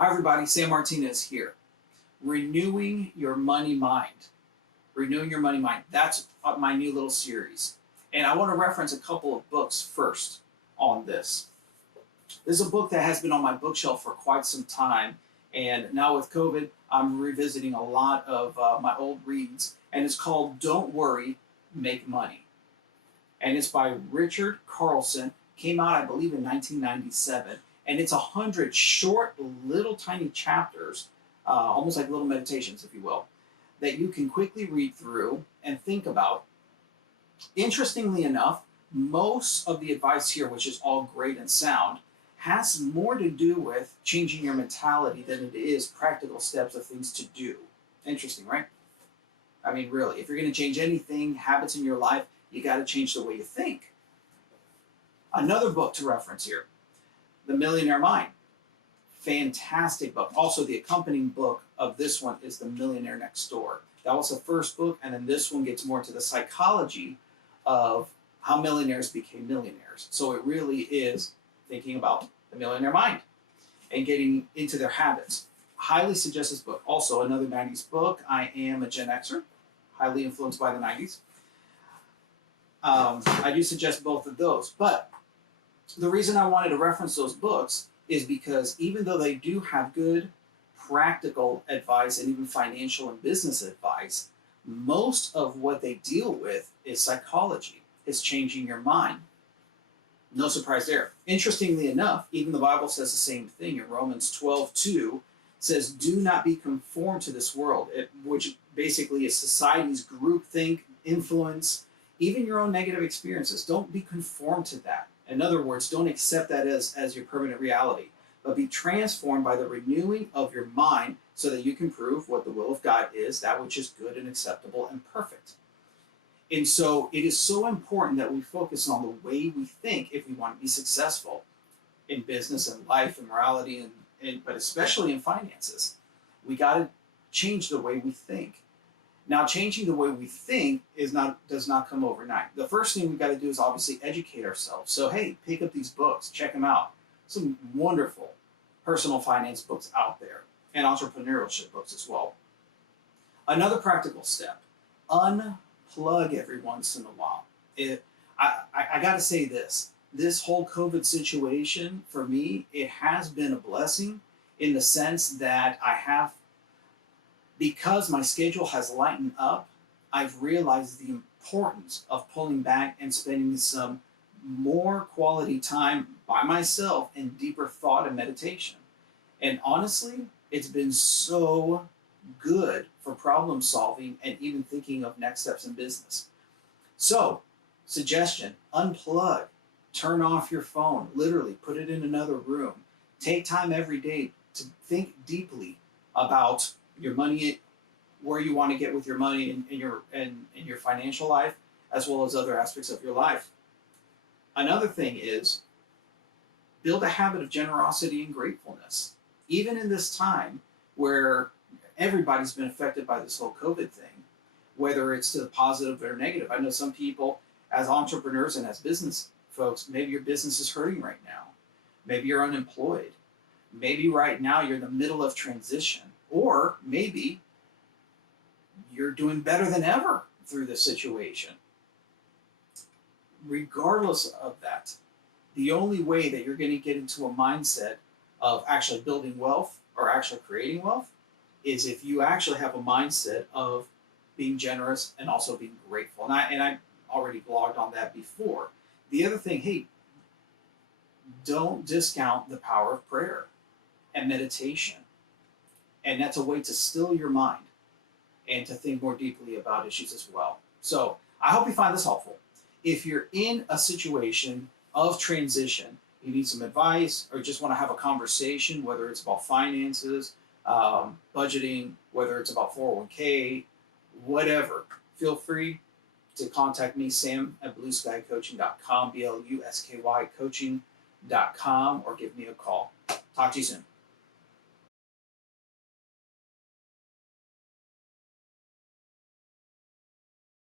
Hi everybody, Sam Martinez here. Renewing Your Money Mind. Renewing Your Money Mind. That's my new little series. And I want to reference a couple of books first on this. This is a book that has been on my bookshelf for quite some time. And now with COVID, I'm revisiting a lot of my old reads. And it's called Don't Worry, Make Money. And it's by Richard Carlson. Came out, I believe, in 1997. And it's 100 short, little tiny chapters, almost like little meditations, if you will, that you can quickly read through and think about. Interestingly enough, most of the advice here, which is all great and sound, has more to do with changing your mentality than it is practical steps of things to do. Interesting, right? I mean, really, if you're going to change anything, habits in your life, you got to change the way you think. Another book to reference here, The Millionaire Mind. Fantastic book. Also, the accompanying book of this one is The Millionaire Next Door. That was the first book, and then this one gets more to the psychology of how millionaires became millionaires. So it really is thinking about the millionaire mind and getting into their habits. Highly suggest this book. Also, another 90s book. I am a Gen Xer, highly influenced by the 90s. I do suggest both of those, but the reason I wanted to reference those books is because even though they do have good practical advice and even financial and business advice, most of what they deal with is psychology. It's changing your mind. No surprise there. Interestingly enough, even the Bible says the same thing in Romans 12:2 says, do not be conformed to this world, which basically is society's groupthink, influence, even your own negative experiences. Don't be conformed to that. In other words, don't accept that as your permanent reality, but be transformed by the renewing of your mind so that you can prove what the will of God is, that which is good and acceptable and perfect. And so it is so important that we focus on the way we think if we want to be successful in business and life and morality, but especially in finances. We got to change the way we think. Now, changing the way we think does not come overnight. The first thing we got to do is obviously educate ourselves. So, hey, pick up these books, check them out. Some wonderful personal finance books out there and entrepreneurship books as well. Another practical step, unplug every once in a while. I got to say this whole COVID situation, for me, it has been a blessing in the sense that because my schedule has lightened up, I've realized the importance of pulling back and spending some more quality time by myself in deeper thought and meditation. And honestly, it's been so good for problem solving and even thinking of next steps in business. So, suggestion, unplug, turn off your phone, literally put it in another room. Take time every day to think deeply about your money, where you want to get with your money in your financial life, as well as other aspects of your life. Another thing is build a habit of generosity and gratefulness. Even in this time where everybody's been affected by this whole COVID thing, whether it's to the positive or negative. I know some people, as entrepreneurs and as business folks, maybe your business is hurting right now. Maybe you're unemployed. Maybe right now you're in the middle of transition. Or maybe you're doing better than ever through this situation. Regardless of that, the only way that you're going to get into a mindset of actually building wealth or actually creating wealth is if you actually have a mindset of being generous and also being grateful. And I already blogged on that before. The other thing, hey, don't discount the power of prayer and meditation. And that's a way to still your mind and to think more deeply about issues as well. So I hope you find this helpful. If you're in a situation of transition, you need some advice or just want to have a conversation, whether it's about finances, budgeting, whether it's about 401k, whatever, feel free to contact me, Sam at blueskycoaching.com, BLUSKY coaching.com, or give me a call. Talk to you soon.